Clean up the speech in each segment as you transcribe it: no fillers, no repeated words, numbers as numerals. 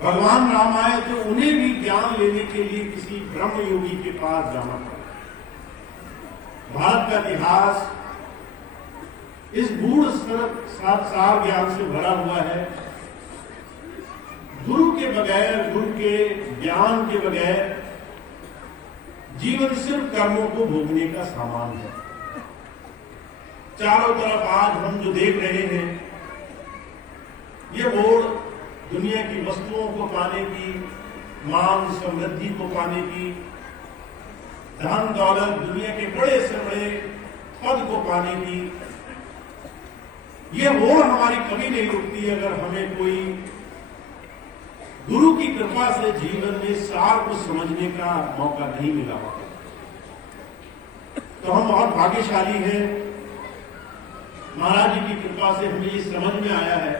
भगवान राम आए तो उन्हें भी ज्ञान लेने के लिए किसी ब्रह्म योगी के पास जाना पड़ा। भारत का इतिहास इस गूढ़ सार ज्ञान से भरा हुआ है। गुरु के बगैर, गुरु के ज्ञान के बगैर जीवन सिर्फ कर्मों को भोगने का सामान है। चारों तरफ आज हम जो देख रहे हैं, ये होड़ दुनिया की वस्तुओं को पाने की, मान समृद्धि को पाने की, धन दौलत, दुनिया के बड़े से बड़े पद को पाने की, ये होड़ हमारी कभी नहीं रुकती अगर हमें कोई गुरु की कृपा से जीवन में सार को समझने का मौका नहीं मिला होगा। तो हम बहुत भाग्यशाली हैं। महाराज जी की कृपा से हमें ये समझ में आया है,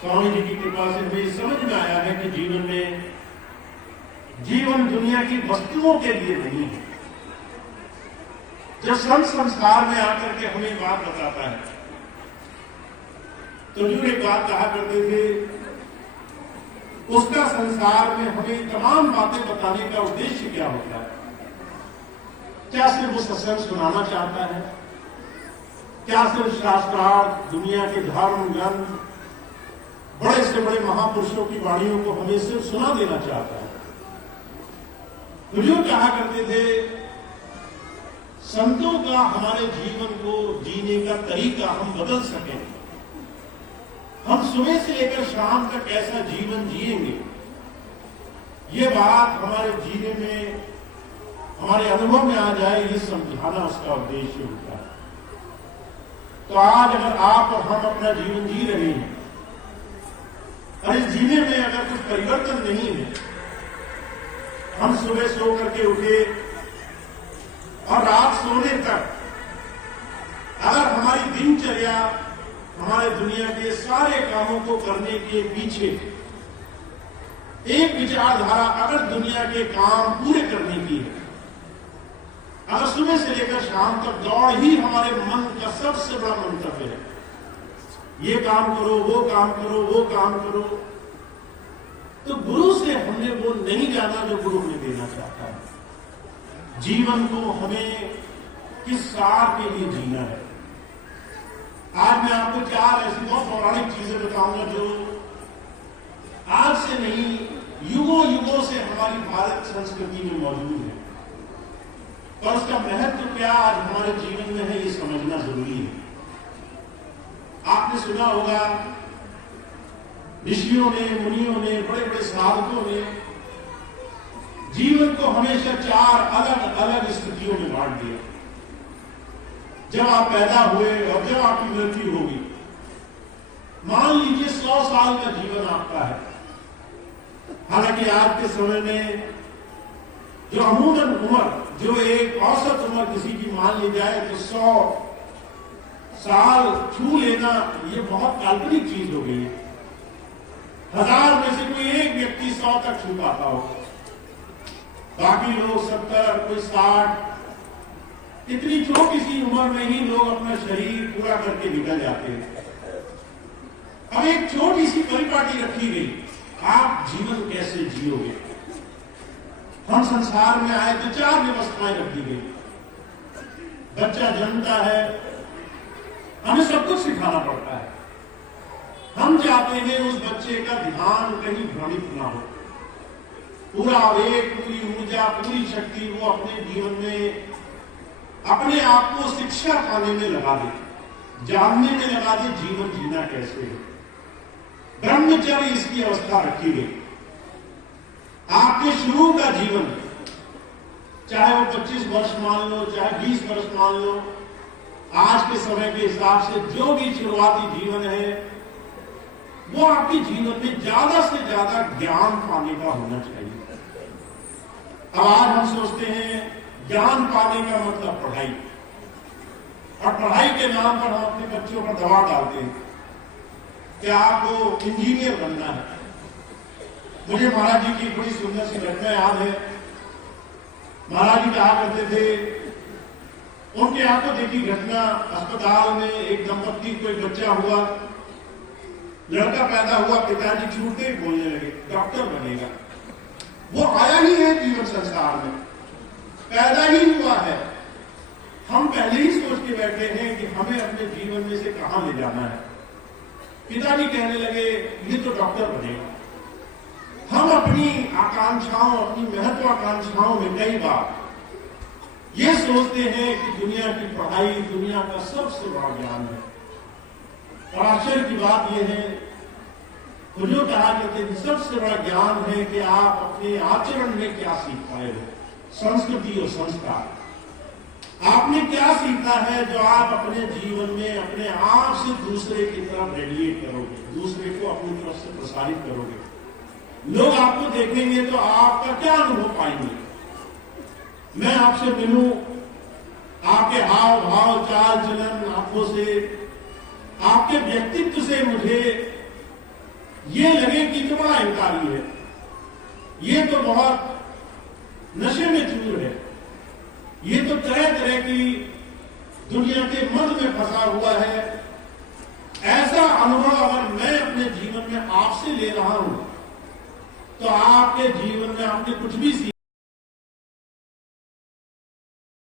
स्वामी जी की कृपा से हमें समझ में आया है कि जीवन दुनिया की वस्तुओं के लिए नहीं है। जब संस्कार में आकर के हमें बात बताता है, तो जो एक बात कहा करते थे, उसका संसार में हमें तमाम बातें बताने का उद्देश्य क्या होता है? क्या सिर्फ वो सत्संग सुनाना चाहता है? क्या सिर्फ शास्त्रार्थ, दुनिया के धर्म ग्रंथ, बड़े से बड़े महापुरुषों की वाणियों को हमें सिर्फ सुना देना चाहता है? तो जो कहा करते थे, संतों का हमारे जीवन को जीने का तरीका हम बदल सकें, हम सुबह से लेकर शाम तक कैसा जीवन जिएंगे, ये बात हमारे जीने में, हमारे अनुभव में आ जाए, ये समझाना उसका उद्देश्य होता है। तो आज अगर आप और हम अपना जीवन जी रहे हैं और इस जीने में अगर कुछ परिवर्तन नहीं है, हम सुबह सो करके उठे और रात सोने तक अगर हमारी दिनचर्या, हमारे दुनिया के सारे कामों को करने के पीछे एक विचारधारा अगर दुनिया के काम पूरे करने की है, अगर सुबह से लेकर शाम तक दौड़ ही हमारे मन का सबसे बड़ा मंतव्य है, ये काम करो, वो काम करो, वो काम करो, तो गुरु से हमने वो नहीं जाना जो गुरु हमें देना चाहता है। जीवन को हमें किस सार के लिए जीना है। आज मैं आपको चार ऐसी बहुत पौराणिक चीजें बताऊंगा जो आज से नहीं, युगों युगों से हमारी भारत संस्कृति में मौजूद है, और उसका महत्व क्या आज हमारे जीवन में है, ये समझना जरूरी है। आपने सुना होगा, ऋषियों ने, मुनियों ने, बड़े बड़े साधकों ने जीवन को हमेशा चार अलग अलग स्थितियों में बांट दिया। जब आप पैदा हुए और जब आपकी मृत्यु होगी, मान लीजिए 100 साल का जीवन आपका है। हालांकि आज के समय में जो अमूमन उम्र, जो एक औसत उम्र किसी की मान ली जाए तो 100 साल छू लेना ये बहुत काल्पनिक चीज हो गई है। 1000 में से कोई एक व्यक्ति 100 तक छू पाता हो, बाकी लोग 70, कोई 60, इतनी छोटी सी उम्र में ही लोग अपना शरीर पूरा करके निकल जाते हैं। अब एक छोटी सी परिपाटी रखी गई, आप जीवन कैसे जियोगे? हम संसार में आए तो 4 व्यवस्थाएं रखी गई। बच्चा जन्मता है, हमें सब कुछ सिखाना पड़ता है। हम चाहते हैं उस बच्चे का ध्यान कहीं भ्रमित ना हो, पूरा आवेग, पूरी ऊर्जा, पूरी शक्ति वो अपने जीवन में अपने आप को शिक्षा पाने में लगा दे, जानने में लगा दे जीवन जीना कैसे है। ब्रह्मचर्य इसकी अवस्था रखी गई। आपके शुरू का जीवन, चाहे वो 25 वर्ष मान लो, चाहे 20 वर्ष मान लो, आज के समय के हिसाब से जो भी शुरुआती जीवन है, वो आपके जीवन में ज्यादा से ज्यादा ज्ञान पाने का होना चाहिए। अब आज हम सोचते हैं ज्ञान पाने का मतलब पढ़ाई, और पढ़ाई के नाम पर हम अपने बच्चों पर दबाव डालते हैं कि आपको इंजीनियर बनना है। मुझे महाराज जी की बड़ी सुंदर सी घटना याद है। महाराज जी कहा करते थे, उनके आंखों देखी घटना, अस्पताल में एक दंपत्ति को एक बच्चा हुआ, लड़का पैदा हुआ, पिताजी छूटते ही बोलने लगे डॉक्टर बनेगा। वो आया ही है जीवन संसार में, पैदा ही हुआ है। हम पहले ही सोच के बैठे हैं कि हमें अपने जीवन में से कहां ले जाना है। पिताजी कहने लगे ये तो डॉक्टर बनेगा। हम अपनी आकांक्षाओं, अपनी महत्वाकांक्षाओं में कई बार ये सोचते हैं कि दुनिया की पढ़ाई दुनिया का सबसे बड़ा ज्ञान है। और आश्चर्य की बात यह है, तो जो कहा कहते हैं सबसे बड़ा ज्ञान है कि आप अपने आचरण में क्या सीख पाए हो, संस्कृति और संस्कार। आपने क्या सीखा है जो आप अपने जीवन में अपने आप से दूसरे की तरफ रेडिएट करोगे, दूसरे को अपनी तरफ से प्रसारित करोगे। लोग आपको देखेंगे तो आपका क्या अनुभव पाएंगे। मैं आपसे मिलूं, आपके हाव भाव, चाल चलन, आंखों से, आपके व्यक्तित्व से मुझे ये लगे कि तो बड़ा अहंकारी है, ये तो बहुत नशे में चूर है, ये तो तरह तरह की दुनिया के मद में फंसा हुआ है। ऐसा अनुभव अगर मैं अपने जीवन में आपसे ले रहा हूं तो आपके जीवन में आपने कुछ भी